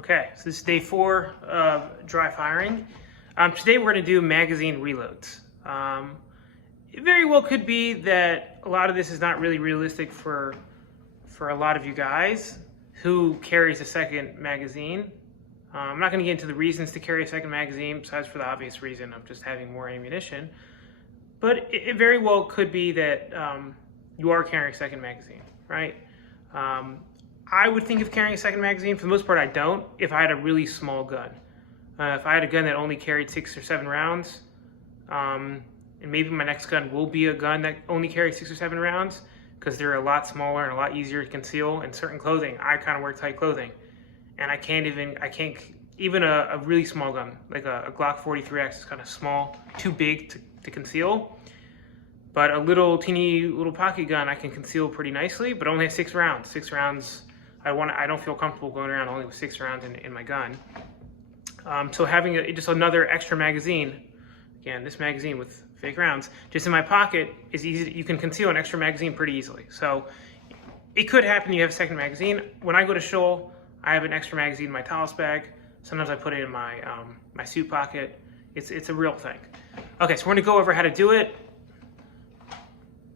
Okay, so this is day 4 of dry firing. Today we're going to do magazine reloads. It very well could be that a lot of this is not really realistic for a lot of you guys who carries a second magazine. I'm not going to get into the reasons to carry a second magazine, besides for the obvious reason of just having more ammunition. But it very well could be that you are carrying a second magazine, right? I would think of carrying a second magazine. For the most part, I don't, if I had a really small gun. If I had a gun that only carried 6 or 7 rounds, and maybe my next gun will be a gun that only carries 6 or 7 rounds, because they're a lot smaller and a lot easier to conceal. In certain clothing, I kind of wear tight clothing, and I can't even a really small gun, like a Glock 43X is kind of small, too big to conceal. But a teeny little pocket gun I can conceal pretty nicely, but only has 6 rounds. 6 rounds, I don't feel comfortable going around only with 6 rounds in my gun. So having just another extra magazine, again, this magazine with fake rounds, just in my pocket is easy. You can conceal an extra magazine pretty easily. So it could happen you have a second magazine. When I go to Shoal, I have an extra magazine in my Talos bag. Sometimes I put it in my my suit pocket. It's a real thing. Okay, so we're gonna go over how to do it.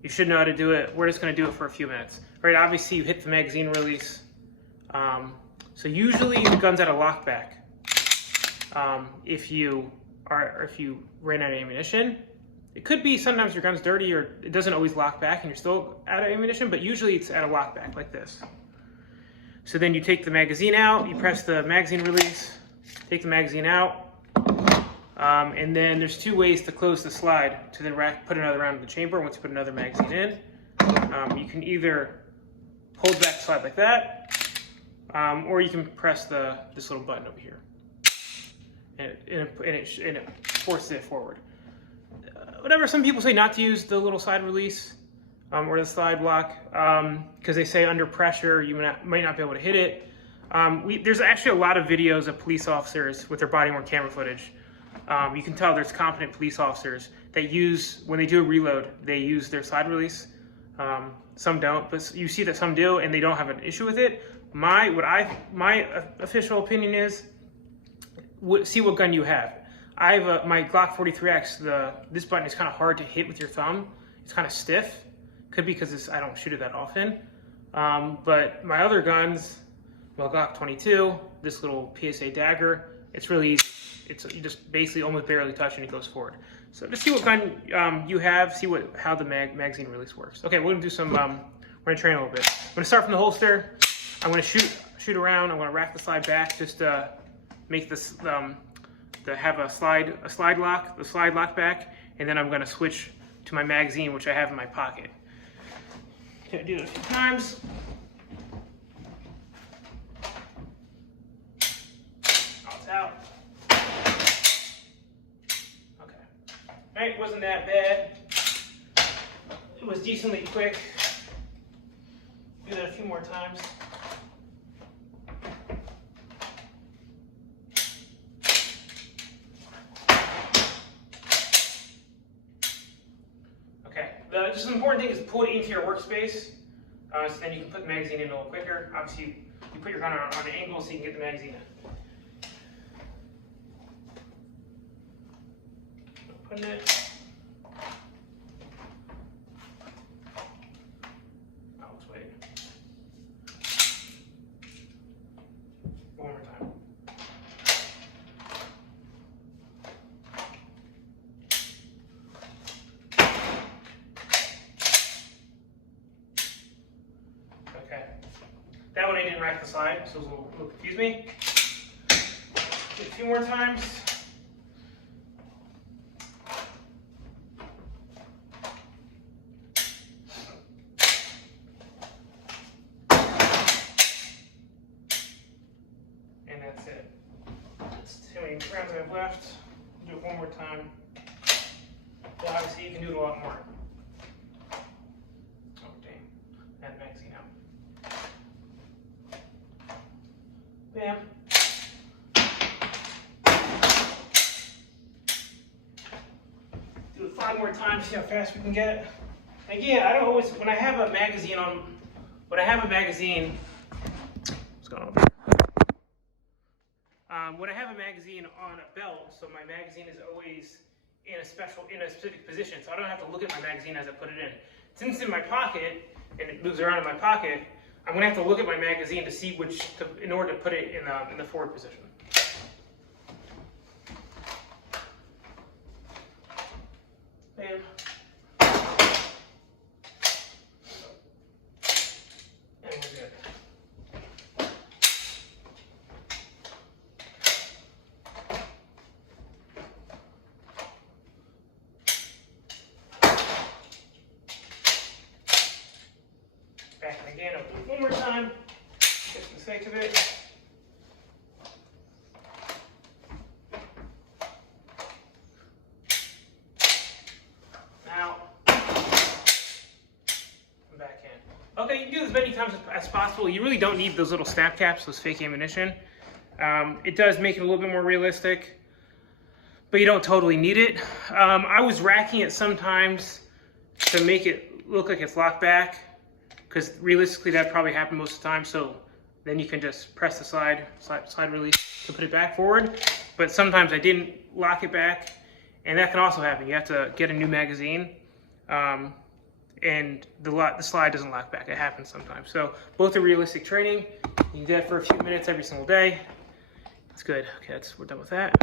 You should know how to do it. We're just gonna do it for a few minutes. All right, obviously you hit the magazine release. So usually the gun's at a lockback. If you ran out of ammunition, it could be sometimes your gun's dirty or it doesn't always lock back and you're still out of ammunition, but usually it's at a lockback like this. So then you take the magazine out, you press the magazine release, take the magazine out, and then there's 2 ways to close the slide to then put another round in the chamber once you put another magazine in. You can either hold back the slide like that, or you can press this little button over here, and it forces it forward. Whatever, some people say not to use the little slide release or the slide block because they say under pressure you might not be able to hit it. There's actually a lot of videos of police officers with their body-worn camera footage. You can tell there's competent police officers that when they do a reload, they use their slide release. Some don't, but you see that some do, and they don't have an issue with it. My official opinion is, see what gun you have. I have my Glock 43X. This button is kind of hard to hit with your thumb. It's kind of stiff. Could be because I don't shoot it that often. But my other guns, my Glock 22, this little PSA dagger, it's really easy. You just basically almost barely touch and it goes forward. So just see what gun you have, see how the magazine release works. Okay, we're gonna do some. We're gonna train a little bit. I'm gonna start from the holster. I'm gonna shoot around. I'm gonna rack the slide back just to make this to have a slide lock back, and then I'm gonna switch to my magazine, which I have in my pocket. Okay, do it a few times. It's out. Okay. Alright, wasn't that bad. It was decently quick. Do that a few more times. Just an important thing is pull it into your workspace, so then you can put the magazine in a little quicker. Obviously, you put your gun on an angle so you can get the magazine in. Putting it. Oh, let's wait. One more time. That one I didn't rack the slide, so it was a little confused me. Do it a few more times. And that's it. That's how many rounds I have left. Do it one more time. But obviously you can do it a lot more. Oh dang, that magazine out. Bam. Do it 5 more times, see how fast we can get. Again, I don't always, when I have a magazine, what's going on? When I have a magazine on a belt, so my magazine is always in a specific position, so I don't have to look at my magazine as I put it in. Since it's in my pocket and it moves around in my pocket, I'm going to have to look at my magazine to see in order to put it in the forward position. Bam. And we're good. Back in again, I'll do it one more time, just for the sake of it. Now, I'm back in. Okay, you can do this as many times as possible. You really don't need those little snap caps, those fake ammunition. It does make it a little bit more realistic, but you don't totally need it. I was racking it sometimes to make it look like it's locked back, because realistically that probably happened most of the time, so then you can just press the slide release to put it back forward. But sometimes I didn't lock it back, and that can also happen. You have to get a new magazine, and the slide doesn't lock back. It happens sometimes. So both are realistic training. You can do that for a few minutes every single day. It's good. Okay, we're done with that.